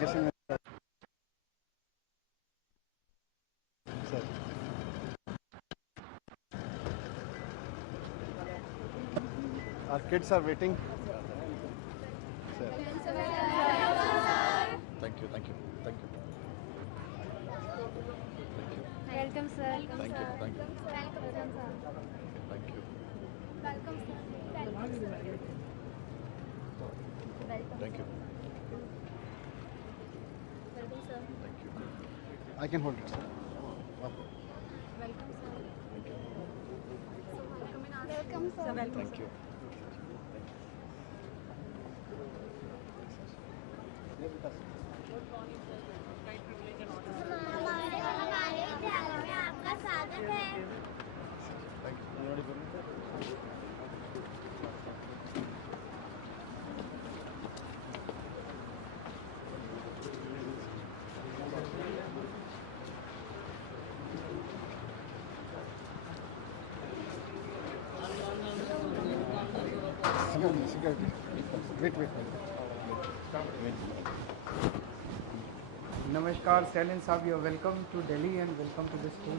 Our kids are waiting. Sir. Thank you. Welcome, sir. Thank you. Welcome, sir. Thank you. Welcome, sir. Thank you. Welcome, sir. Thank you. I can hold it, sir. Welcome, sir. Welcome, sir. Thank you. हमारे विद्यालय में आपका स्वागत है। Thank you. Security. Wait. Namaskar, Stalin Saab, you are welcome to Delhi and welcome to the school.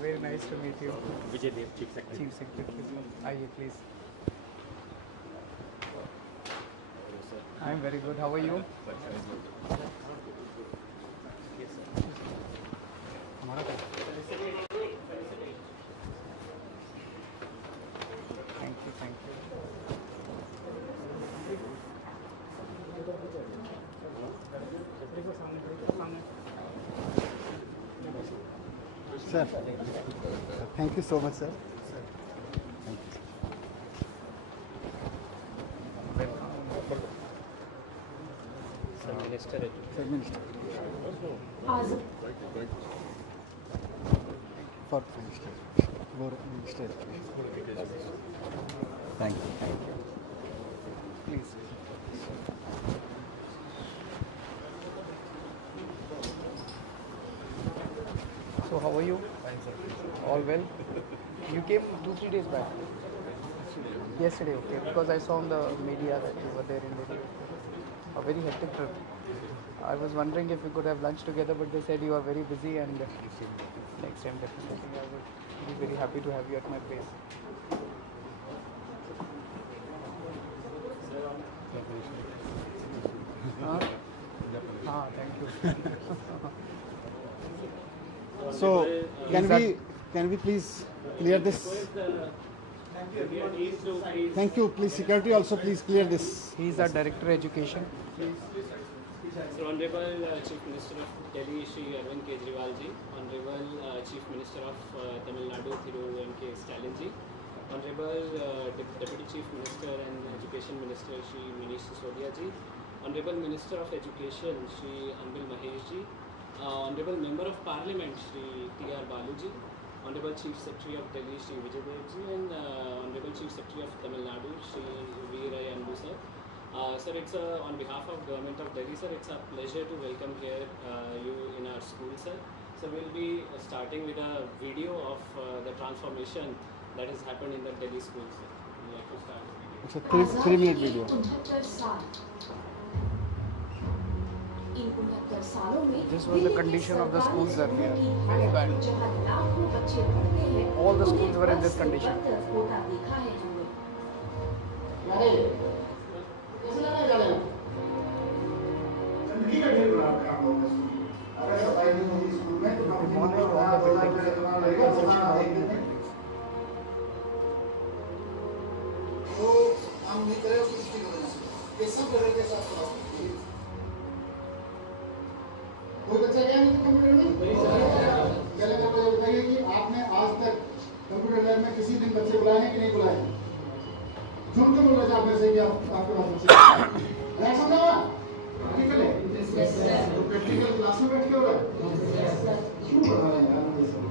Very nice to meet you. Vijay Dev, Chief Secretary. Chief Secretary. Aye, please. I am very good. How are you? Thank you. Sir, thank you so much, sir. Thank you. Sir, Minister. Sir, Minister. For Minister. Minister. Thank you. Please. So how are you? Fine, sir. All well? You came 2-3 days back? Yesterday, okay. Because I saw on the media that you were there in Delhi. A very hectic trip. I was wondering if we could have lunch together, but they said you are very busy and next time definitely I would be very happy to have you at my place. Thank you. So, can we please clear this? Thank you. Please, security also please clear this. He is our Director Education. So, Honorable Chief Minister of Delhi, Shri Arvind Kejriwal ji, Honorable Chief Minister of Tamil Nadu, Thiru Stalin ji, Honorable Deputy Chief Minister and Education Minister, Shri Manish Sisodia ji, Honorable Minister of Education, Shri Anbil Mahesh ji, Honorable Member of Parliament, Shri T.R. Balu ji, Honorable Chief Secretary of Delhi, Shri Vijay Dev ji, and Honorable Chief Secretary of Tamil Nadu, Shri V. Nadu sir. Sir, it's on behalf of Government of Delhi, sir, it's a pleasure to welcome here you in our school, sir. So we'll be starting with a video of the transformation that has happened in the Delhi schools, sir. We'd like to start the video. It's a 3-minute video. This was the condition of the schools earlier. Very bad. All the schools were in this condition. कोई बच्चा गया नहीं computer में? चलो मेरे को बताइए कि आपने आज तक कंप्यूटर लैब में किसी दिन बच्चे बुलाए हैं कि नहीं बुलाए? झूठ क्यों बोल रहे आप में से कि आपके पास बच्चे नहीं समझा हुआ? प्रैक्टिकल है? तो प्रैक्टिकल क्लास में बैठ के हो रहा है? क्यों पढ़ा रहे हैं यार ये सब?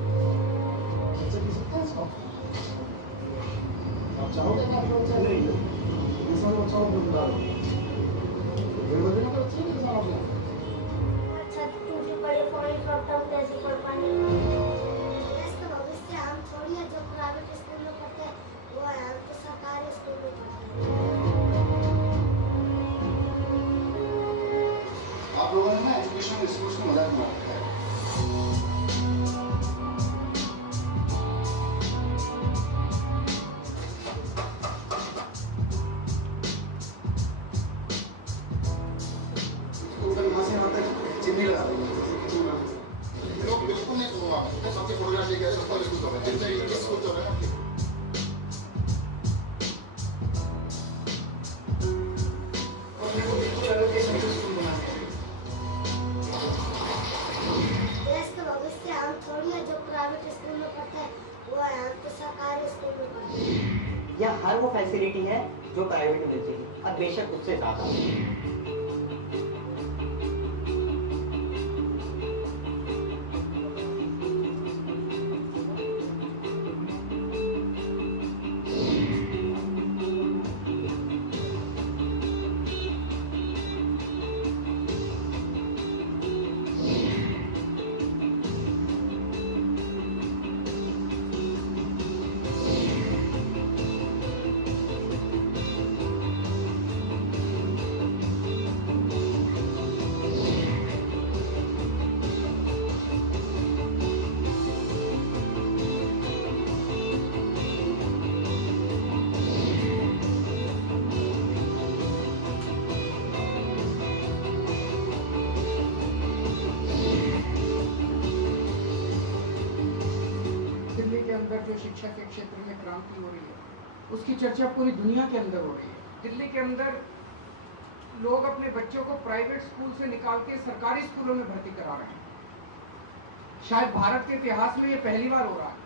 बच्चे की सकता है इसको? आप चाहोगे कि आपका बच्चा नहीं? ये सब बच्चों को बुला रहे हैं। ये बच्चे को अच्छे नहीं समझ कैसे पढ़ पाएंगे? इसका भविष्य हम थोड़ी है जो प्राइवेट स्कूल में पढ़ते हैं वो है हम तो सरकारी स्कूल में पढ़ते हैं। आप यह हर वो फैसिलिटी है जो प्राइवेट में मिलती है और बेशक उससे ज़्यादा। दिल्ली के अंदर जो शिक्षा के क्षेत्र में क्रांति हो रही है उसकी चर्चा पूरी दुनिया के अंदर हो रही है। दिल्ली के अंदर लोग अपने बच्चों को प्राइवेट स्कूल से निकाल के सरकारी स्कूलों में भर्ती करा रहे हैं। शायद भारत के इतिहास में ये पहली बार हो रहा है।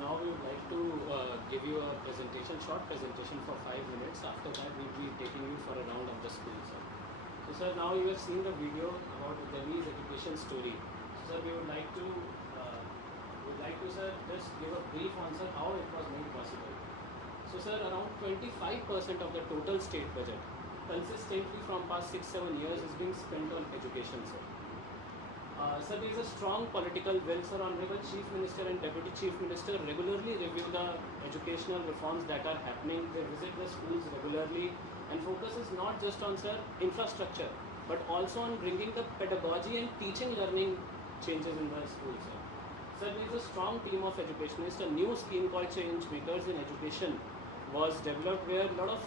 Now we would like to give you a presentation, short presentation for 5 minutes. After that, we will be taking you for a round of the school, sir. So, sir, now you have seen the video about Delhi's education story. So, sir, we would like to, sir, just give a brief on, sir, how it was made possible. So, sir, around 25% of the total state budget, consistently from past 6-7 years, is being spent on education, sir. Sir, there is a strong political will, sir. Honorable Chief Minister and Deputy Chief Minister regularly review the educational reforms that are happening. They visit the schools regularly and focus is not just on, sir, infrastructure, but also on bringing the pedagogy and teaching learning changes in the schools, sir. Sir, there is a strong team of educationists. A new scheme called Change Makers in Education was developed where a lot of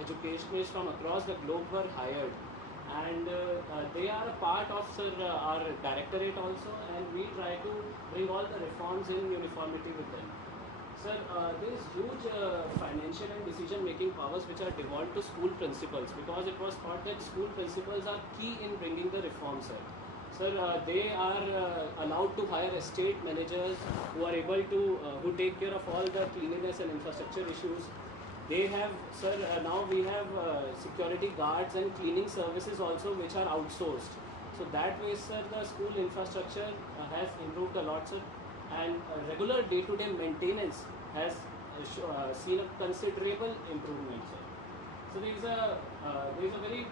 educationists from across the globe were hired. And they are a part of, sir, our directorate also, and we try to bring all the reforms in uniformity with them. Sir, there is huge financial and decision-making powers which are devolved to school principals because it was thought that school principals are key in bringing the reforms, sir. Sir, they are allowed to hire estate managers who are able to, who take care of all the cleanliness and infrastructure issues. They have, sir, now we have security guards and cleaning services also which are outsourced. So that way, sir, the school infrastructure has improved a lot, sir. And regular day-to-day maintenance has seen a considerable improvement, sir. So there is a very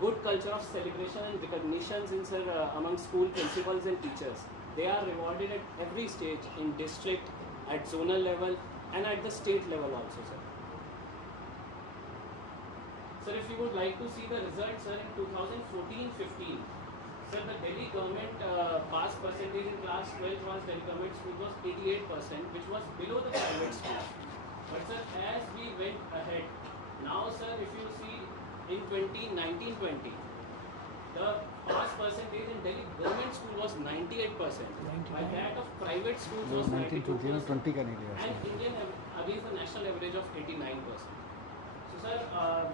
good culture of celebration and recognitions in, sir, among school principals and teachers. They are rewarded at every stage in district, at zonal level, and at the state level also, sir. Sir, if you would like to see the results, sir, in 2014-15, sir, the Delhi government pass percentage in class 12 was Delhi government school was 88%, which was below the private school. But sir, as we went ahead, now, sir, if you see in 2019-20, the pass percentage in Delhi government school was 98%, while that of private schools was 92%, and Indian against the national average of 89%. So, sir,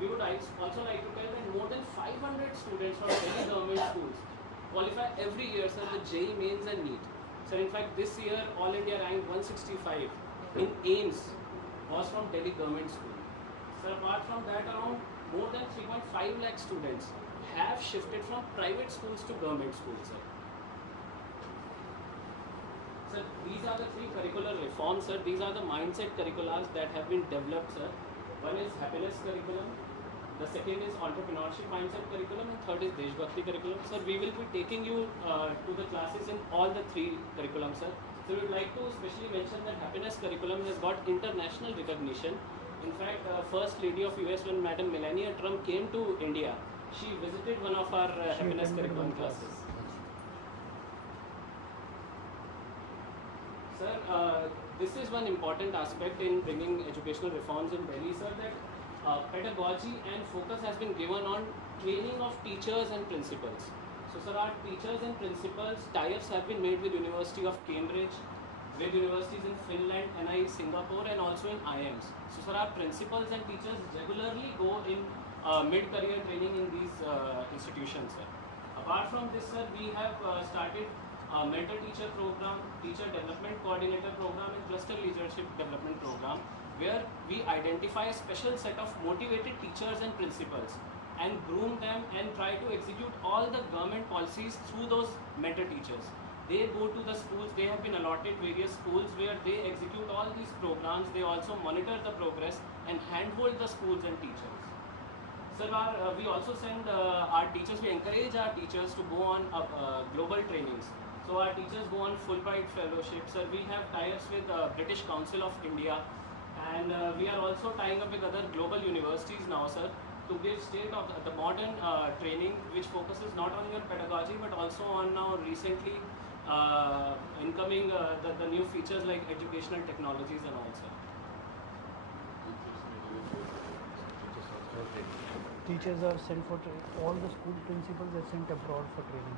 we would also like to tell that more than 500 students from Delhi government schools qualify every year, sir, the JEE Mains and NEET. Sir, in fact, this year, All India rank 165 in AIMS was from Delhi government school. Sir, apart from that, around more than 3.5 lakh students have shifted from private schools to government schools, sir. Sir, these are the three curricular reforms, sir. These are the mindset curriculums that have been developed, sir. One is happiness curriculum, the second is entrepreneurship mindset curriculum, and third is Deshbhakti curriculum. Sir, we will be taking you to the classes in all the three curriculums, sir. So we would like to especially mention that happiness curriculum has got international recognition. In fact, First Lady of US, when Madam Melania Trump came to India, she visited one of our happiness curriculum classes. Sir, this is one important aspect in bringing educational reforms in Delhi, sir, that pedagogy and focus has been given on training of teachers and principals. So, sir, our teachers and principals tie-ups have been made with University of Cambridge, with universities in Finland, NI, Singapore, and also in IIMs. So, sir, our principals and teachers regularly go in mid-career training in these institutions, sir. Apart from this, sir, we have started a mentor teacher program, teacher development coordinator program, and cluster leadership development program, where we identify a special set of motivated teachers and principals and groom them and try to execute all the government policies through those mentor teachers. They go to the schools, they have been allotted various schools where they execute all these programs, they also monitor the progress and handhold the schools and teachers. Sir, we also send our teachers, we encourage our teachers to go on global trainings. So our teachers go on Fulbright fellowships. Sir, we have tie-ups with British Council of India, and we are also tying up with other global universities now, sir, to give state of the modern training, which focuses not only on pedagogy but also on now recently incoming the new features like educational technologies and all, sir. Teachers are sent for all the school principals are sent abroad for training.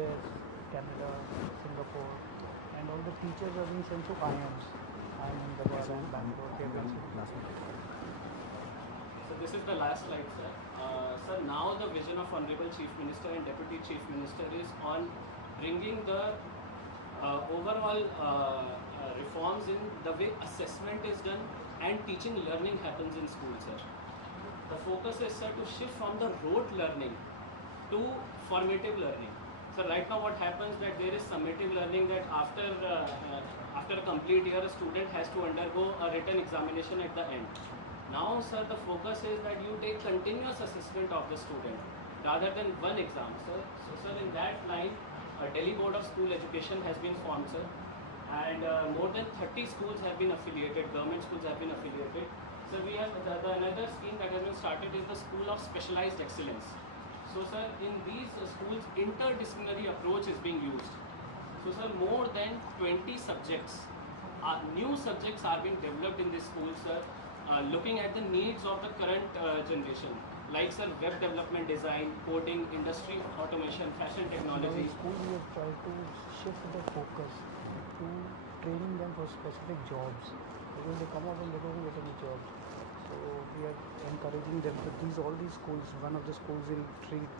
US, Canada, Singapore, and all the teachers are being sent to IIMs. IIM and Bangalore. So this is the last slide, sir. Sir, now the vision of Honorable Chief Minister and Deputy Chief Minister is on bringing the overall reforms in the way assessment is done and teaching learning happens in schools, sir. The focus is, sir, to shift from the rote learning to formative learning. So right now what happens that there is summative learning, that after a complete year a student has to undergo a written examination at the end. Now, sir, the focus is that you take continuous assessment of the student rather than one exam, sir. So, sir, in that line, a Delhi Board of School Education has been formed, sir, and more than 30 schools have been affiliated, government schools have been affiliated. So, we have another scheme that has been started is the School of Specialized Excellence. So, sir, in these schools, interdisciplinary approach is being used. So, sir, more than 20 subjects, new subjects are being developed in this school, sir. Looking at the needs of the current generation, like, sir, web development design, coding, industry automation, fashion technology. In school we have tried to shift the focus to training them for specific jobs, because they come out and they don't get any jobs. So we are encouraging them to all these schools. One of the schools will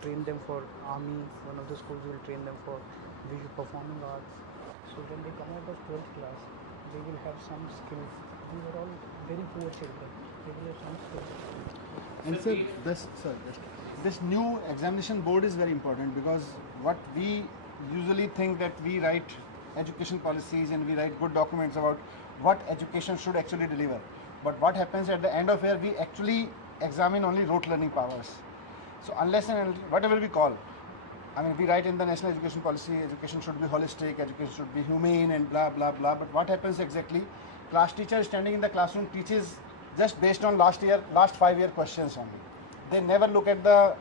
train them for army, one of the schools will train them for visual performing arts. So when they come out of 12th class, they will have some skills. These are all very poor children. They will have some skills. And sir, this new examination board is very important, because what we usually think that we write education policies and we write good documents about what education should actually deliver. But what happens at the end of year, we actually examine only rote learning powers. So unless and whatever we call, I mean, we write in the National Education Policy, education should be holistic, education should be humane and blah, blah, blah. But what happens exactly? Class teacher standing in the classroom teaches just based on last 5-year questions only. They never look at the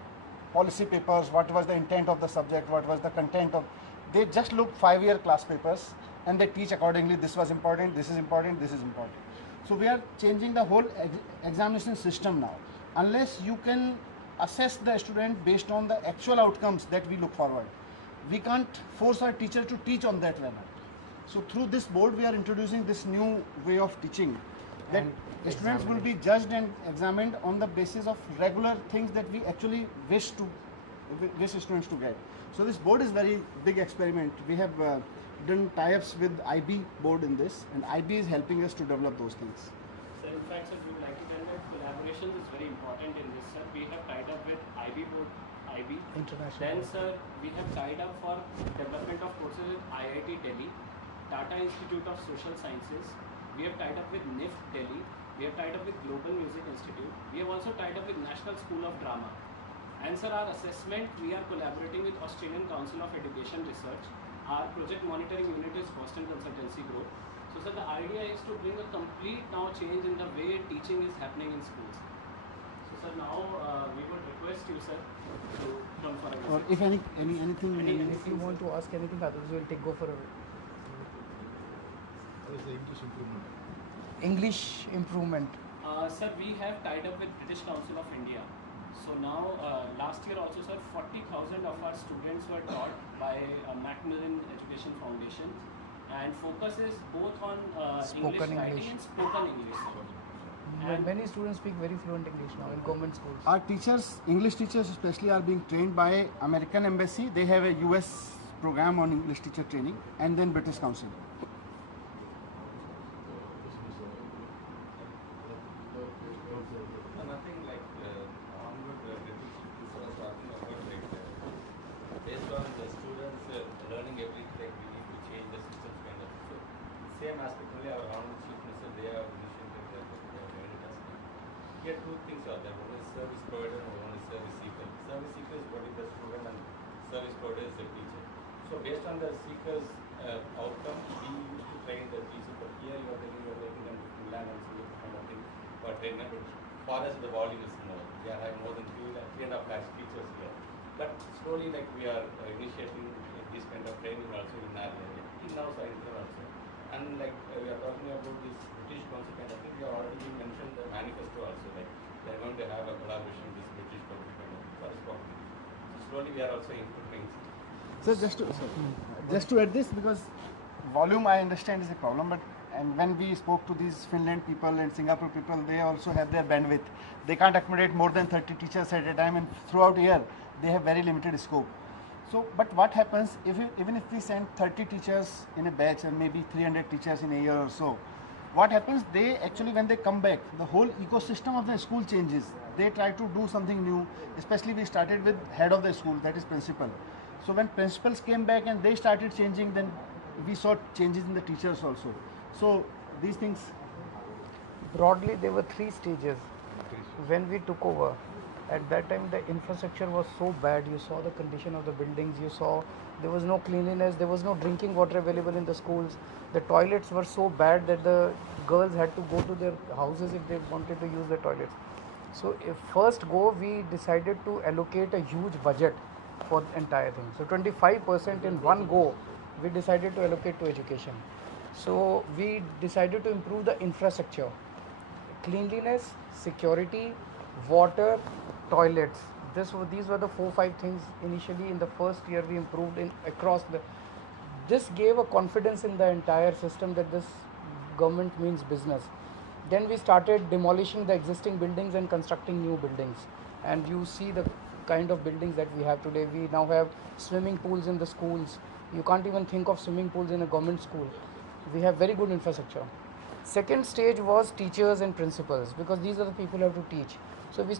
policy papers, what was the intent of the subject, what was the content of, they just look 5-year class papers and they teach accordingly. This was important, this is important, this is important. So we are changing the whole examination system now. Unless you can assess the student based on the actual outcomes that we look forward, we can't force our teacher to teach on that level. So through this board, we are introducing this new way of teaching, that students will be judged and examined on the basis of regular things that we actually wish students to get. So this board is very big experiment. We have done tie-ups with IB board in this, and IB is helping us to develop those things. Sir, in fact, sir, we would like to tell that collaboration is very important in this, sir. We have tied up with IB board, IB. International. Then, sir, we have tied up for development of courses with IIT Delhi, Tata Institute of Social Sciences. We have tied up with NIFT Delhi. We have tied up with Global Music Institute. We have also tied up with National School of Drama. And, sir, our assessment, we are collaborating with Australian Council of Education Research. Our project monitoring unit is Boston Consultancy Group. So, sir, the idea is to bring a complete now change in the way teaching is happening in schools. So, sir, now we would request you, sir, to come for a visit. Or if anything. If you want to ask anything, otherwise we'll go for a What is the English improvement? English improvement. Sir, we have tied up with British Council of India. So now, last year also, sir, 40,000 of our students were taught by Macmillan Education Foundation. and focuses both on English Spoken writing English. and spoken English. And Many students speak very fluent English now in government schools. Our teachers, English teachers especially, are being trained by American Embassy. They have a US program on English teacher training, and then British Council. Nothing like onward this was talking about like based on the students learning everything, we need to change the systems kind of. So same aspect only our honorable chief minister they have initiated that they have made it as well. Here two things are there. One is service provider and one is service seeker. Service seeker is what is the student and service provider is the teacher. So based on the seeker's outcome, we used to train the teacher. But here you are telling you are working on Finland and Singapore kind of thing for training. But for us the volume is more. We are having more than 3.5 lakhs teachers here. But slowly like we are initiating this kind of training also in our area. In our side also. And like we are talking about this British Council kind of thing, we have already mentioned the manifesto also, like they are going to have a collaboration with this British Council kind of corresponding. So slowly we are also improving. So just to add this, because volume I understand is a problem, but and when we spoke to these Finland people and Singapore people, they also have their bandwidth. They can't accommodate more than 30 teachers at a time, and throughout the year they have very limited scope. So, but what happens even if we send 30 teachers in a batch and maybe 300 teachers in a year or so, what happens, they actually when they come back, the whole ecosystem of the school changes. They try to do something new, especially we started with head of the school, that is principal. So when principals came back and they started changing, then we saw changes in the teachers also. So these things. Broadly, there were 3 stages when we took over. At that time, the infrastructure was so bad. You saw the condition of the buildings. You saw there was no cleanliness. There was no drinking water available in the schools. The toilets were so bad that the girls had to go to their houses if they wanted to use the toilets. So, first go, we decided to allocate a huge budget for the entire thing. So, 25% in one go, we decided to allocate to education. So, we decided to improve the infrastructure, cleanliness, security, water, toilets. These were the 4-5 things initially in the first year we improved in across the. This gave a confidence in the entire system that this government means business. Then we started demolishing the existing buildings and constructing new buildings. And you see the kind of buildings that we have today. We now have swimming pools in the schools. You can't even think of swimming pools in a government school. We have very good infrastructure. Second stage was teachers and principals, because these are the people who have to teach. So we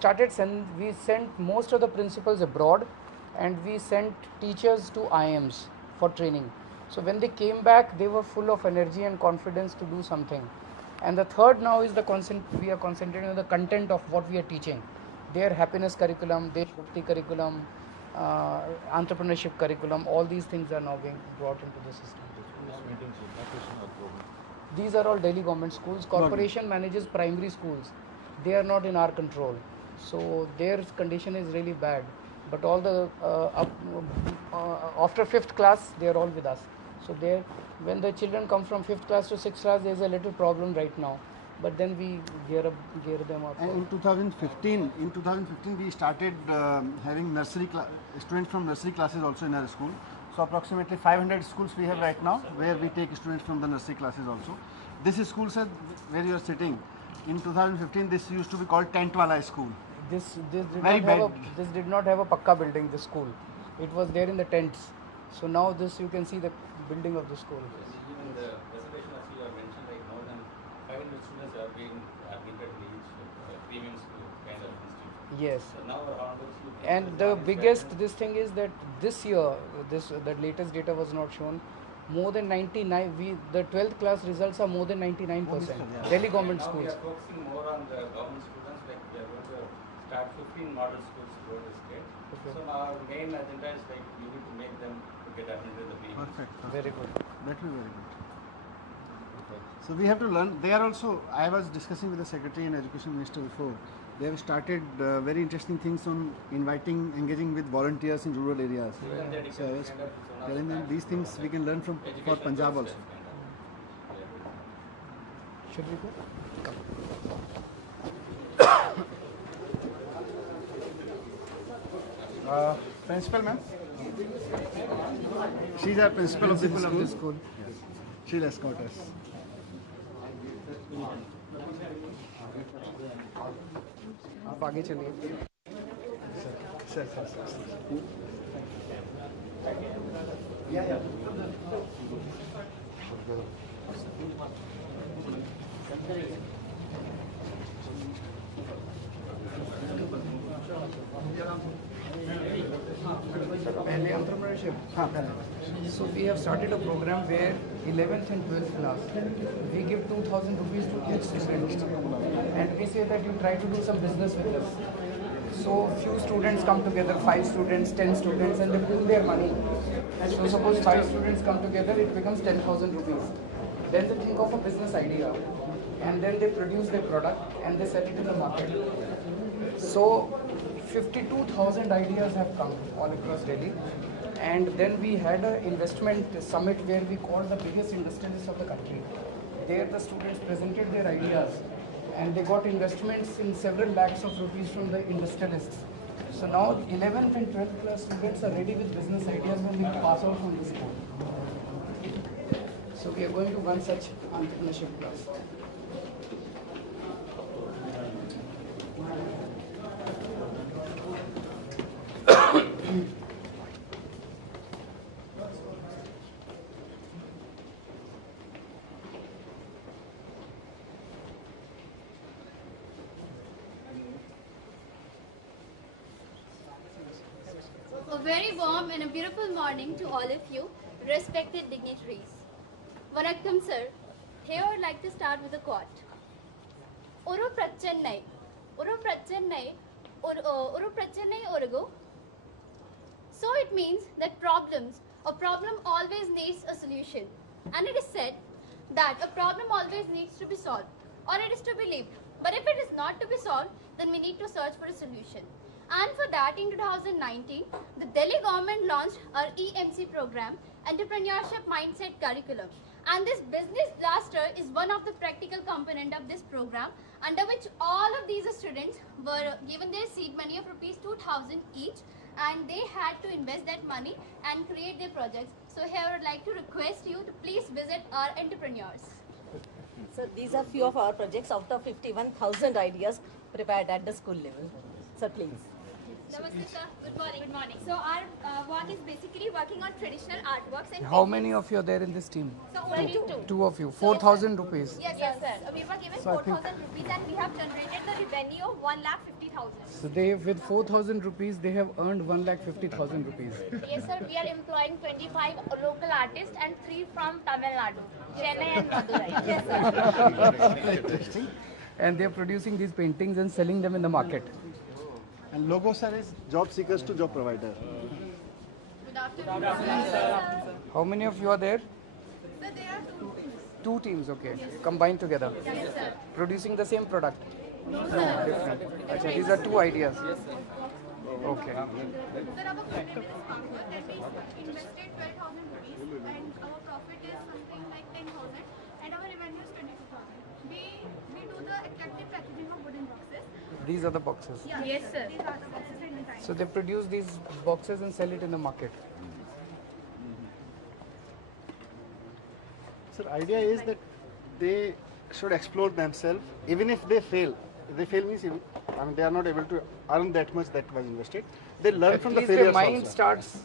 sent most of the principals abroad, and we sent teachers to IMs for training. So when they came back, they were full of energy and confidence to do something. And the third now is we are concentrating on the content of what we are teaching. Their happiness curriculum, their Bhakti curriculum, entrepreneurship curriculum, all these things are now being brought into the system. These are all Delhi government schools. Corporation manages primary schools. They are not in our control. So their condition is really bad. But all the after 5th class, they are all with us. So when the children come from 5th class to 6th class, there is a little problem right now. But then we gear them up. And in 2015, we started having students from nursery classes also in our school. So approximately 500 schools we have right now, where we take students from the nursery classes also. This school, sir, where you are sitting, in 2015 this used to be called Tent Wala School. This did not have a pakka building, this school. It was there in the tents. So now you can see the building of the school. Even the reservation as you have mentioned, like more than 500 students have been admitted in each premium school kind of institution. Yes. So now our honorable chief And the biggest thing is that this year, the latest data was not shown. More than 99, the 12th class results are more than 99%. Delhi government now schools. we are focusing more on the government students, like we are going to start 15 model schools throughout the state. Okay. So our main agenda is like we need to make them to get admitted in the premium. Perfect. Very good. That will be very good. So we have to learn. They are also, I was discussing with the Secretary and Education Minister before, they have started very interesting things on engaging with volunteers in rural areas. Yeah. So I was telling them these things we can learn for Punjab also. Should we go? Come. Principal, ma'am. She's our principal of the school. She'll escort us. आप आगे चलिए. Sir. पहले entrepreneurship. हाँ, पहले. So we have started a program where 11th and 12th class, we give 2,000 rupees to each student, and we say that you try to do some business with us. So few students come together, 5 students, 10 students, and they pool their money. So suppose 5 students come together, it becomes 10,000 rupees. Then they think of a business idea, and then they produce their product and they sell it in the market. So 52,000 ideas have come all across Delhi. And then we had an investment summit where we called the biggest industrialists of the country. There the students presented their ideas and they got investments in several lakhs of rupees from the industrialists. So now 11th and 12th class students are ready with business ideas when they pass out from this school. So we are going to one such entrepreneurship class. A very warm and a beautiful morning to all of you, respected dignitaries. Vanakkam sir, here I would like to start with a quote. Oru prachennai, orugo. So it means that a problem always needs a solution. And it is said that a problem always needs to be solved, or it is to be lived. But if it is not to be solved, then we need to search for a solution. And for that, in 2019, the Delhi government launched our EMC program, Entrepreneurship Mindset Curriculum. And this business blaster is one of the practical component of this program, under which all of these students were given their seed money of ₹2,000 each, and they had to invest that money and create their projects. So here I would like to request you to please visit our entrepreneurs. So these are few of our projects out of 51,000 ideas prepared at the school level. So please. Namaste sir, good morning. Good morning. So our work is basically working on traditional artworks and How many of you are there in this team? So only two. 2 of you. 4,000 rupees. Yes, sir. We were given So I think- 4,000 rupees and we have generated the revenue of 1,50,000. So they, with 4,000 rupees, they have earned 1,50,000 rupees. Yes, sir. We are employing 25 local artists and 3 from Tamil Nadu, Chennai and Madurai. Yes, sir. Interesting. And they are producing these paintings and selling them in the market. And logo, sir, is job seekers to job provider. Good afternoon. How many of you are there? Sir, there are 2 teams. 2 teams, okay. Combined together. Yes, sir. Producing the same product. No, sir. Different. Achha, these are 2 ideas. Okay. Sir, our content is Conquer that we invested 12,000 rupees and our profit is something like 10,000 and our revenue is 22,000. We do the attractive packaging of wooden boxes. These are the boxes. Yeah. Yes, sir. These are the boxes and designs. So they produce these boxes and sell it in the market. Sir, idea is that they should explore themselves, even if they fail. If they fail means, they are not able to earn that much that was invested. They learn At from the least their failures mind also. starts.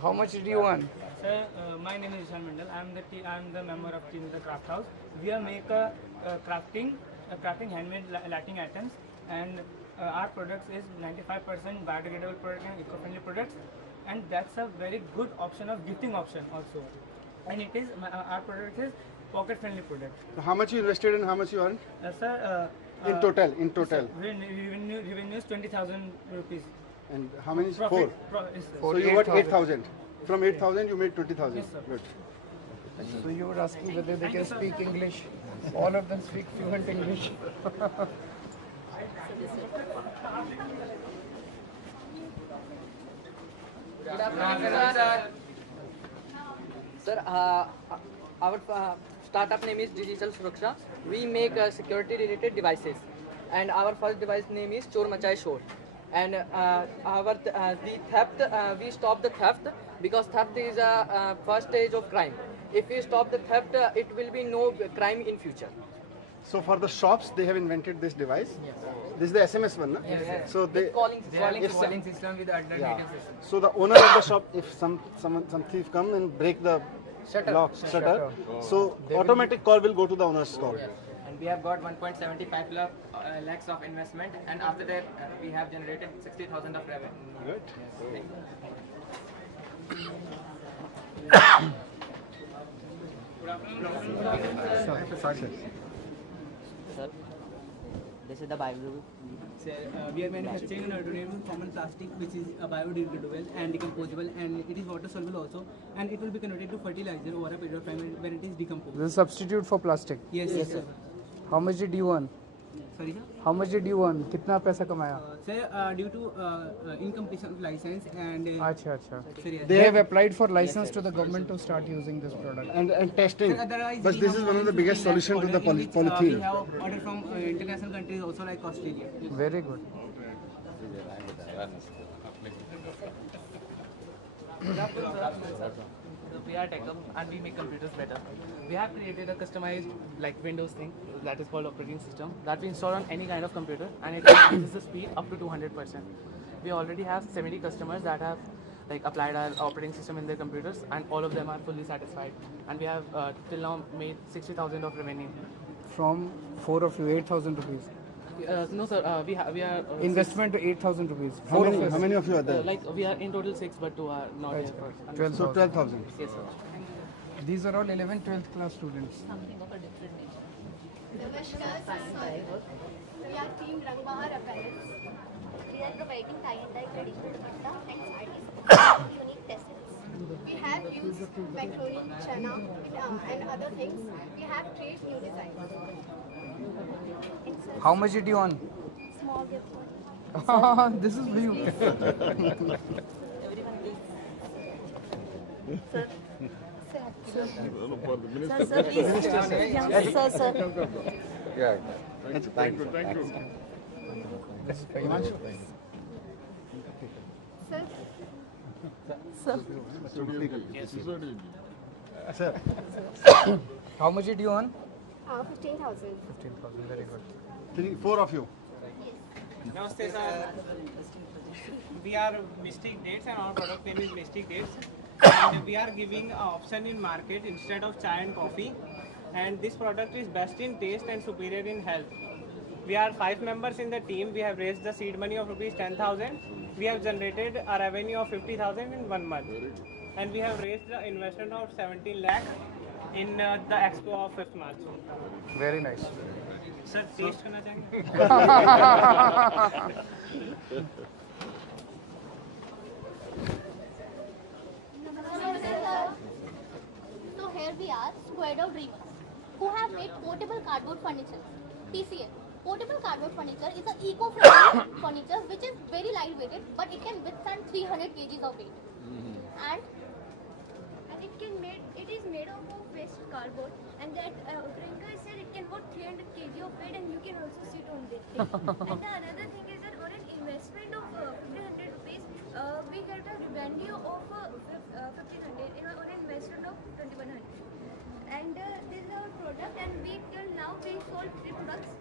How much did you earn? Sir, my name is Ishan Mandal. I am the member of team in the craft house. We are make crafting handmade lighting items, and our products is 95% biodegradable product and eco-friendly products, and that's a very good option of gifting option also. And it is our product is pocket-friendly product. So how much you invested and how much you earned? Sir, In total. revenue is 20,000 rupees. And how many is Profit. 4? Yes, sir. So you got 8,000. 8,000. From 8,000 you made 20,000. Yes, sir. Good. So you were asking whether they can speak English. All of them speak fluent English. Sir, our startup name is Digital Suraksha. We make security related devices, and our first device name is Chor Machai Shor. And the theft, we stop the theft because theft is a first stage of crime. if we stop the theft, it will be no crime in future. So for the shops, they have invented this device. This is the SMS one, na? Yes. So they Calling system with alternative system. So the owner of the shop, if some thief come and break the shutter, so automatic call will go to the owner's call. And we have got 1.75 lakhs of investment, and after that we have generated 60,000 of revenue. Good. Sir, this is the Bible. Sir, we are manufacturing an alternative common plastic which is biodegradable and decomposable, and it is water soluble also, and it will be converted to fertilizer over a period of time when it is decomposed. This is substitute for plastic. Yes, sir. How much did you earn? Sorry, sir? How much did you earn? कितना पैसा कमाया? Sir, due to incompletion of license and अच्छा. sir, yes. They have applied for license to the government to start using this product. And testing. Sir, otherwise But we this have is one of the biggest order solution to the in which, we polythene. have order from international countries also like Australia. Very good. We are tech and we make computers better. We have created a customized like Windows thing that is called operating system that we install on any kind of computer, and it increases the speed up to 200%. We already have 70 customers that have like applied our operating system in their computers, and all of them are fully satisfied. And we have till now made 60,000 of revenue. From 4 of you, 8,000 rupees. No sir, we are Investment to 8,000 rupees. How many of you are there? like we are in total 6, but 2 are not here for. 12,000. So 12,000. Yes sir. These are all 11th, 12th class students. Namaskar, sir. We are Team Rangbahar Apparels. We are providing tie-and-dye traditional dupatta and sarees, unique tassels. We have used macaroni, chana, and other things. We have created new designs. How much did you earn? Small gift money. This is for you. Sir. Sir, please. Yes, sir. Yeah. Thank you. Sir, Sir. How much did you earn? 15,000. 15,000. Very good. 4 of you. Namaste, sir. We are Mystic Dates and our product name is Mystic Dates. And we are giving an option in market instead of chai and coffee. And this product is best in taste and superior in health. We are 5 members in the team. We have raised the seed money of rupees 10,000. We have generated a revenue of 50,000 in 1 month. And we have raised the investment of 17 lakh in the expo of 5th March. Very nice. Sir, taste करना चाहेंगे? So here we are, Squared Out Dreamers, who have made portable cardboard furniture. TCF. Portable cardboard furniture is an eco-friendly furniture which is very lightweighted, but it can withstand 300 kgs of weight. And it is made of waste cardboard, and that Priyanka said it can hold 300 kg of weight, and you can also sit on it. And the another thing is that on an investment of 1,500 rupees, we get a revenue of 1,500 on an investment of 2,100. And this is our product, and till now we sold 3 products,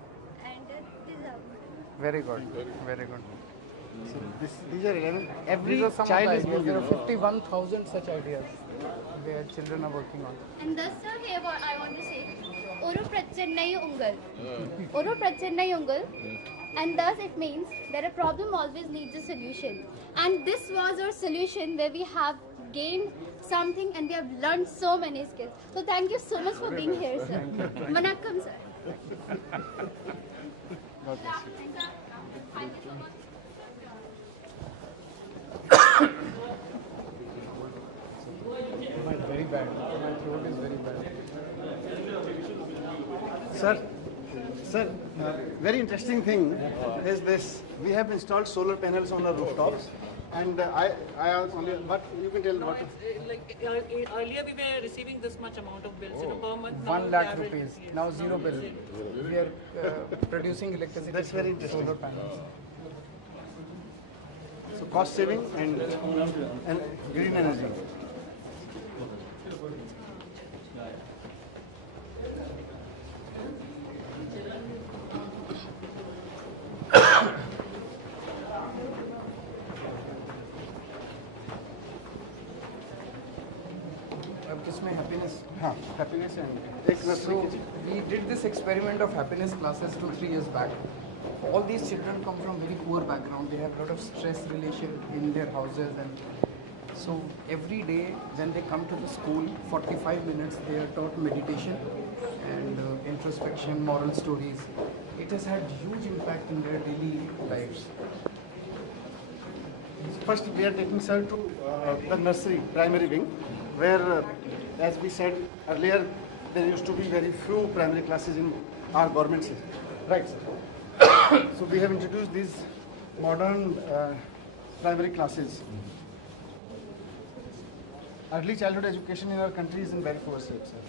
and this is our product. Very good. Very good. So these are 11. Every These are some child of is the ideas. There are given. 51,000 such ideas where children are working on. And thus, sir, here I want to say, Uru Prachennai Ungal. Uru Prachennai Ungal. And thus it means that a problem always needs a solution. And this was our solution where we have gained something and we have learned so many skills. So thank you so much for being here, sir. Vanakkam, sir. Very bad. My throat is very bad. Sir, very interesting thing is this. We have installed solar panels on the rooftops, and I only. But you can tell what. Earlier we were receiving this much amount of bills per month. 1 lakh rupees. Now 0 bill. We are producing electricity. That's very interesting. Solar panels. So cost saving and green energy. उसमें happiness. हाँ happiness and एक So we did this experiment of happiness classes 2-3 years back. All these children come from very poor background. They have a lot of stress relation in their houses, and so every day when they come to the school, 45 minutes they are taught meditation and introspection, moral stories. It has had huge impact in their daily lives. First, we are taking sir to the nursery, primary wing, where, as we said earlier, there used to be very few primary classes in our government system. Right, sir. So we have introduced these modern primary classes. Early childhood education in our country is in very poor state, sir.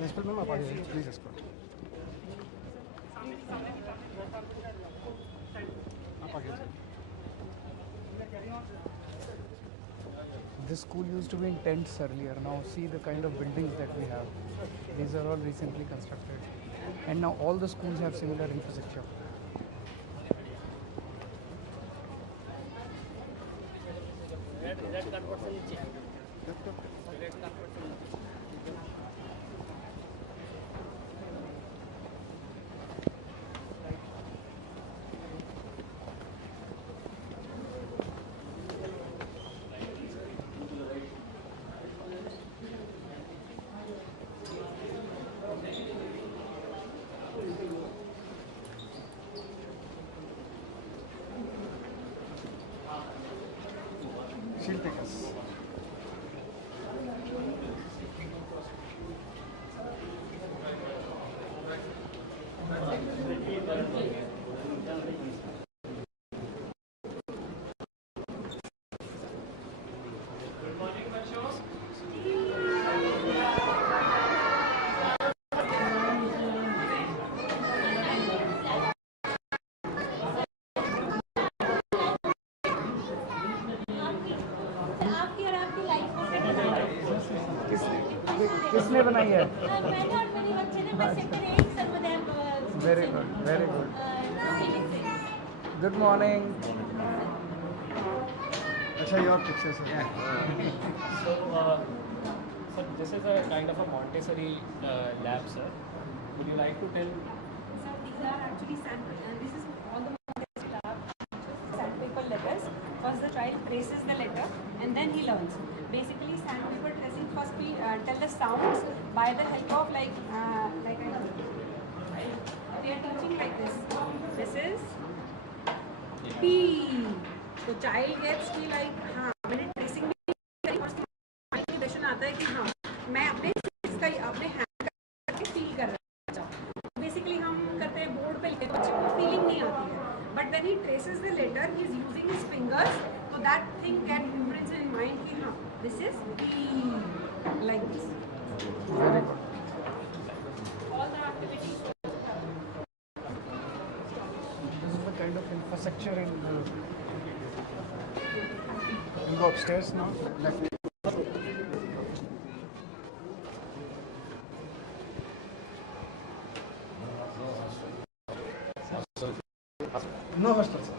Principal ma'am, आप आइए, please escort. आप आइए. This school used to be in tents earlier. Now see the kind of buildings that we have. These are all recently constructed, and now all the schools have similar infrastructure. She'll take us. किसने बनाई है? मैंने और मेरे बच्चे ने, मैं sector 8 Sarvodaya Very good, very good. Good morning. Achha, your picture, sir. So, sir, this is a kind of a Montessori lab, sir. Would you like to tell? So these are actually sandpaper, and this is all the Montessori lab, sandpaper letters. First the child traces the letter and then he learns. Basically sandpaper tracing, first we tell the sounds by the help of like I they are teaching like this. This is P. So child gets to like हाँ मैंने tracing भी करी और उसकी impression आता है कि हाँ मैं अपने इसका अपने hand करके feel कर रहा हूँ. Basically हम करते हैं board पे लिखते हैं तो बच्चे को feeling नहीं आती है. But when he traces the letter, he is using his fingers, so that thing get imprints in mind कि हाँ this is P, like this. Very good. All the activities. This is the kind of infrastructure in. We'll go upstairs now. Left. No hostel, sir.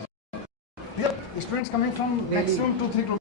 These are students coming from maximum 2-3 kilometers.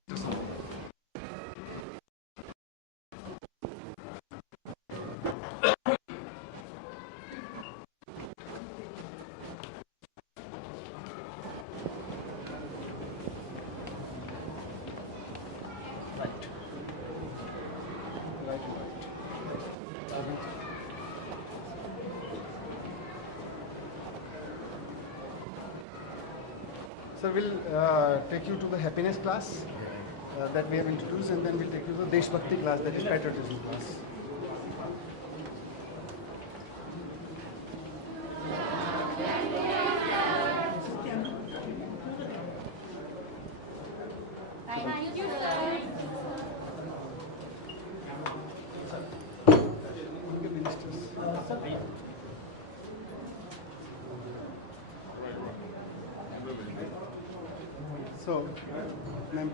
So we'll take you to the happiness class that we have introduced, and then we'll take you to the Deshbhakti class, that is patriotism class. Thank you, sir. So, ma'am.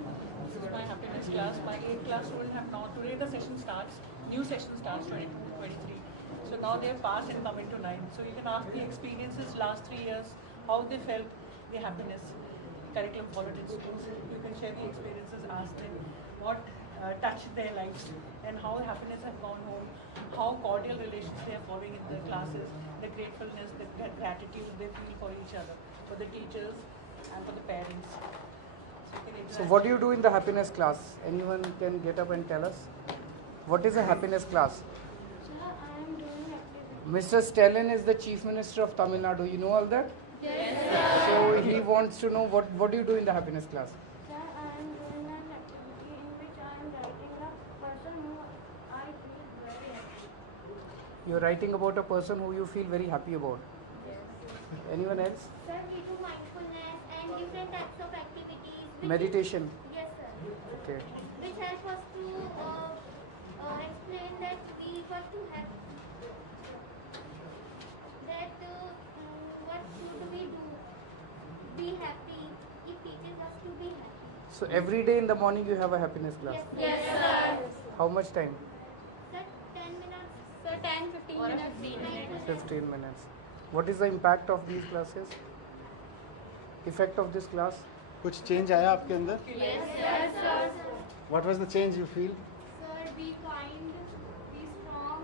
This is my happiness class. My 8th class students have now, today the session starts, new session starts 2023. So now they have passed and come into 9th. So you can ask the experiences last 3 years, how they felt the happiness curriculum followed in schools. You can share the experiences, ask them what touched their lives and how happiness have gone home, how cordial relations they are following in the classes, the gratefulness, the gratitude they feel for each other, for the teachers and for the parents. So what do you do in the happiness class? Anyone can get up and tell us? What is a happiness class? Mr. Stalin is the Chief Minister of Tamil Nadu. You know all that? Yes, sir. So he wants to know what do you do in the happiness class? Sir, I am doing an activity in which I am writing a person who I feel very happy. You're writing about a person who you feel very happy about. Yes. Anyone else? Sir, we do mindfulness and different types of activities. Meditation. Yes, sir. Okay. Which help us to explain that we got to have that what should we do? Be happy. It teaches us to be happy. So every day in the morning you have a happiness class? Yes, sir. How much time? Sir, 10 minutes. Sir, 10-15 minutes. 15 minutes. What is the impact of these classes? Effect of this class? कुछ change आया आपके अंदर? Yes, sir. What was the change you feel? Sir, be kind, be strong.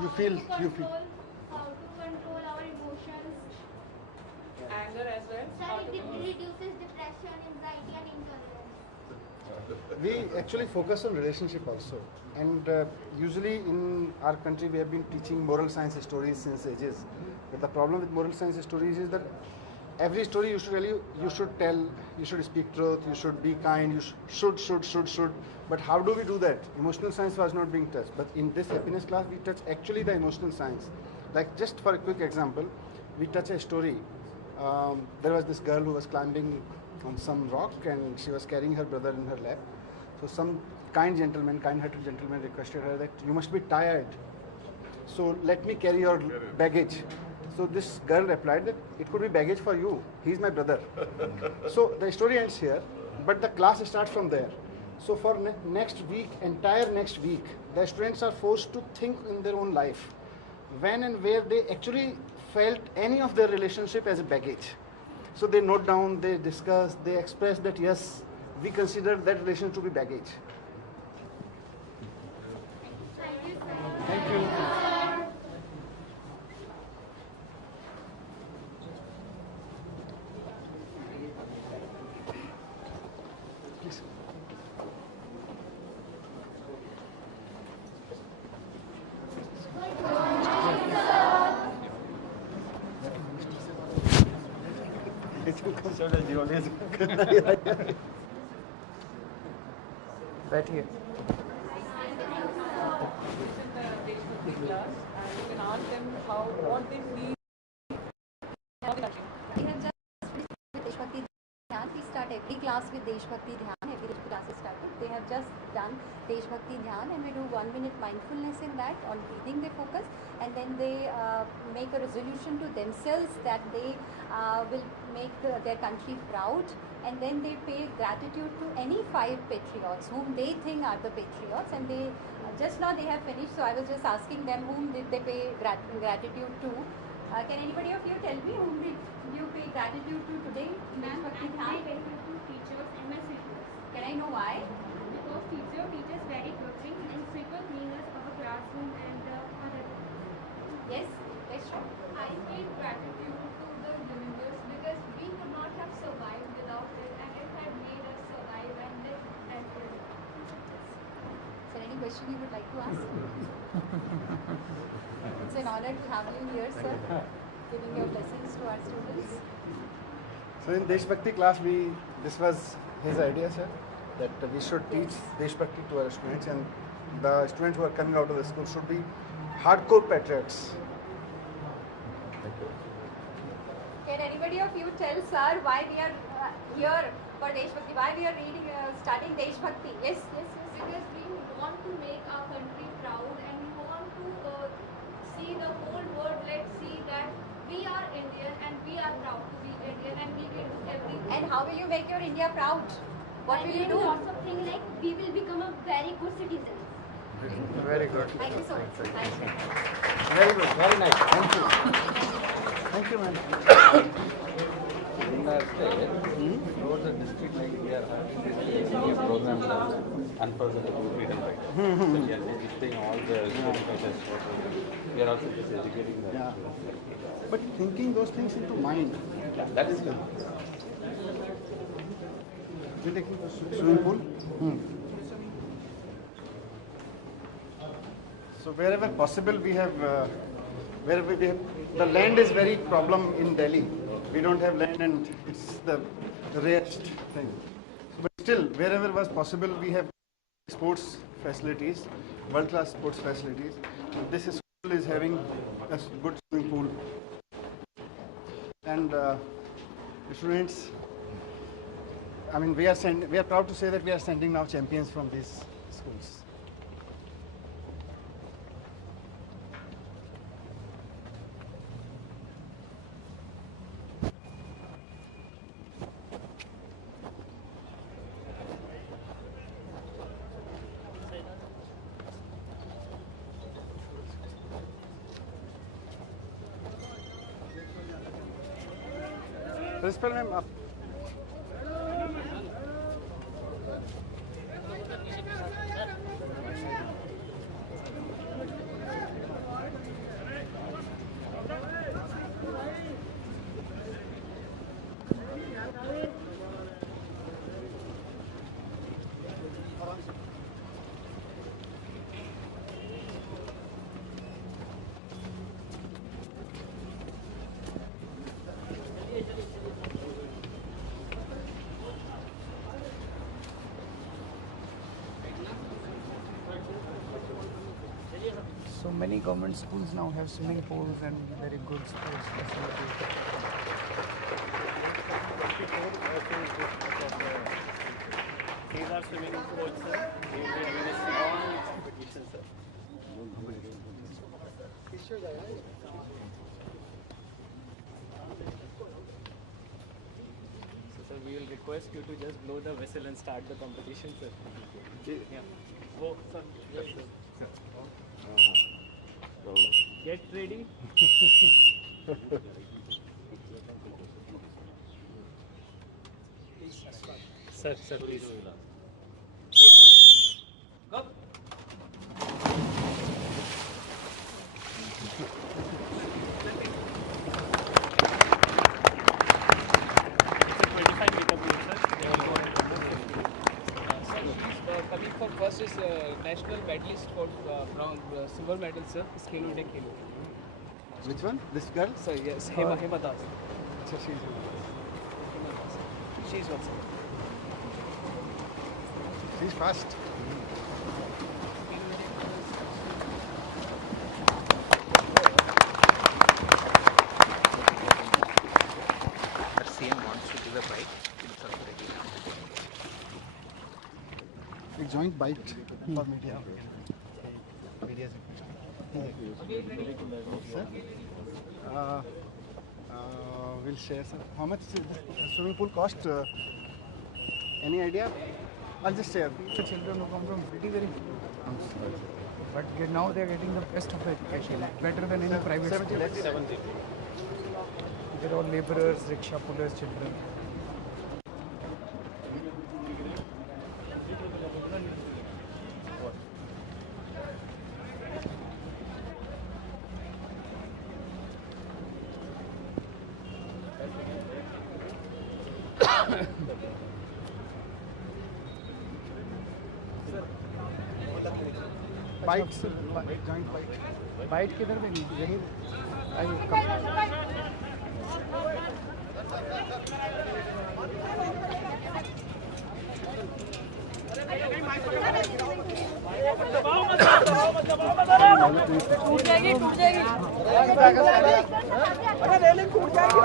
You feel. How to control our emotions. Anger as well. Sir, it reduces depression, anxiety and intolerance. We actually focus on relationship also, and usually in our country we have been teaching moral science stories since ages. But the problem with moral science stories is that every story you should tell, you should speak truth, you should be kind, you should. But how do we do that? Emotional science was not being touched. But in this happiness class, we touch actually the emotional science. Like just for a quick example, we touch a story. There was this girl who was climbing on some rock and she was carrying her brother in her lap. So some kind-hearted gentleman requested her that you must be tired. So let me carry your baggage. So this girl replied that it could be baggage for you. He's my brother. So the story ends here, but the class starts from there. So for entire next week, the students are forced to think in their own life when and where they actually felt any of their relationship as a baggage. So they note down, they discuss, they express that yes, we consider that relation to be baggage. Thank you. Please. Right here. Class, and you can ask them what they feel. We have just finished with Deshbhakti Dhyan. We start every class with Deshbhakti Dhyan. Every class is started. They have just done Deshbhakti Dhyan, and we do 1 minute mindfulness in that. On breathing they focus, and then they make a resolution to themselves that they will make their country proud, and then they pay gratitude to any 5 patriots whom they think are the patriots, and they just now they have finished. So I was just asking them whom did they pay gratitude to. Can anybody of you tell me whom did you pay gratitude to today? Ma'am, I pay gratitude to teachers and my sweepers. Can I know why? Because teacher teaches very good things and sweeper cleans our classroom and other things. Yes, question. I pay gratitude to the universe because we could not have survived without it, and it had made us survive and live and live. Is there any question you would like to ask? It's an honor to have you here, sir, giving your blessings to our students. So in Deshbhakti class, this was his idea, sir, that we should teach Deshbhakti to our students, and the students who are coming out of the school should be hardcore patriots. Can anybody of you tell, sir, why we are here for Deshbhakti? Why we are studying Deshbhakti? Yes. Because we want to make our country proud and we want to see the whole world, let's see that we are Indian and we are proud to be Indian and we will do everything. And how will you make your India proud? What will you do? Lots of things like we will become a very good citizen. Very good. Thank you so much. Thank you. Very good. Very nice. Thank you. Thank you, ma'am. In our state, throughout the district, like we are having this program called Unforgettable Freedom Ride. So we are visiting all the students. We are also just educating the students. But thinking those things into mind. That is good. We're taking the swimming pool. So wherever possible, we have, wherever we have, the land is very problem in Delhi. We don't have land, and it's the rarest thing. But still, wherever was possible, we have sports facilities, world-class sports facilities. This school is having a good swimming pool, and students. I mean, we are proud to say that we are sending now champions from these schools. Principal ma'am, up. So many government schools now have swimming pools and very good sports facilities. These are swimming pools, sir. We will be having a small competition, sir. So, sir, we will request you to just blow the whistle and start the competition, sir. Yeah. Oh, sir. Yes, sir. Get ready. Sir, please. Go. Coming for first is national medalist for silver medal, sir. Is Kilo de Kilo. Which one? This girl? Sir, yes. Hema Das. She's one, sir. She's fast. CM wants to give a bite. A joint bite for media. Sir, we'll share, sir. How much does the swimming pool cost? Any idea? I'll just share. The children who come from very but now they are getting the best of education, better than any private 70 school. lakhs. They're all laborers, rickshaw pullers, children. Bite, joint bite. Bite किधर भी नहीं, जरूर आइए टूट जाएगी टूट जाएगी अरे रेलिंग टूट जाएगी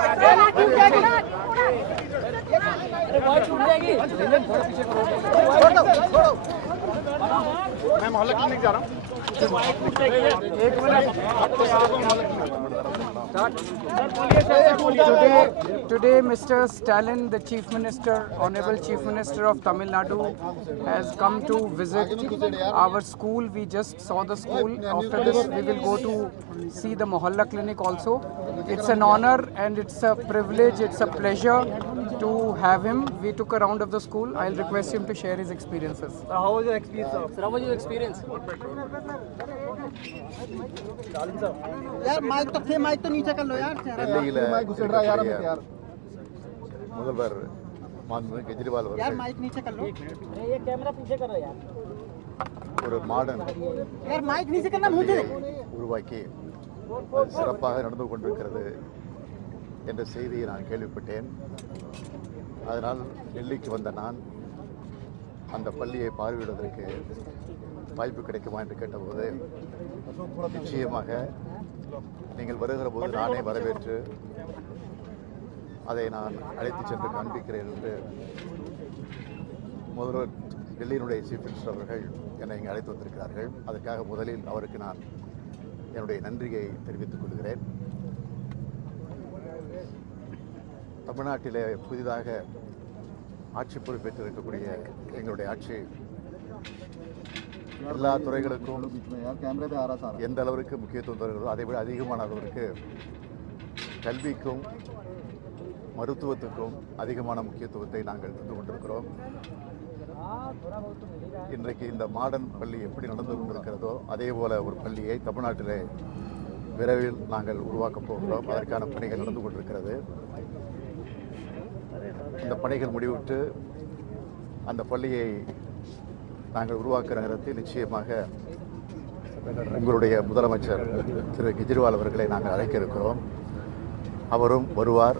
अरे बहुत टूट जाएगी मैं मोहल्ला क्लिनिक जा रहा हूँ। एक minute. Today, Mr. Stalin, the Chief Minister, Honorable Chief Minister of Tamil Nadu, has come to visit our school. We just saw the school. After this, we will go to see the Mohalla clinic also. It's an honor and it's a privilege, it's a pleasure to have him. We took a round of the school. I'll request him to share his experiences. How was your experience, sir? Sir, how was your experience? यार mic तो नीचे कर लो यार முதல்வர் மாண்புமிகு கெஜ்ரிவால் यार அவர்கள் mic नीचे कर लो ये कैमरा पीछे करो यार ஒரு மாடர்ன் यार माइक नीचे करना मुझे உருவாக்கி அது சிறப்பாக நடந்து கொண்டிருக்கிறது என்ற செய்தியை நான் கேள்விப்பட்டேன். அதனால் டெல்லிக்கு வந்த நான் அந்த பள்ளியை பார்வையிடுவதற்கு வாய்ப்பு கிடைக்குமா என்று கேட்டபோது நிச்சயமாக நீங்கள் வருகிற போது நானே வரவேற்று அதை நான் அழைத்து சென்று காண்பிக்கிறேன் என்று முதல்வர் டெல்லியினுடைய சீஃப் மினிஸ்டர் அவர்கள் என்னை இங்கே அழைத்து வந்திருக்கிறார்கள். அதற்காக முதலில் அவருக்கு நான் என்னுடைய நன்றியை தெரிவித்துக் கொள்கிறேன். தமிழ்நாட்டிலே புதிதாக ஆட்சி பொறுப்பேற்றிருக்கக்கூடிய எங்களுடைய ஆட்சி எல்லா துறைகளுக்கும் எந்த அளவிற்கு முக்கியத்துவம் தருகிறதோ அதை விட அதிகமான அளவிற்கு கல்விக்கும் மருத்துவத்துக்கும் அதிகமான முக்கியத்துவத்தை நாங்கள் தந்து கொண்டிருக்கிறோம். இன்றைக்கு இந்த மாடர்ன் பள்ளி எப்படி நடந்து கொண்டிருக்கிறதோ அதே போல ஒரு பள்ளியை தமிழ்நாட்டிலே விரைவில் நாங்கள் உருவாக்கப் போகிறோம். அதற்கான பணிகள் நடந்து கொண்டிருக்கிறது. இந்த பணிகள் முடிவுற்று அந்த பள்ளியை நாங்கள் உருவாக்குற நேரத்தில் நிச்சயமாக உங்களுடைய முதலமைச்சர் திரு கெஜ்ரிவால் அவர்களை நாங்கள் அழைக்க இருக்கிறோம். அவரும் வருவார்,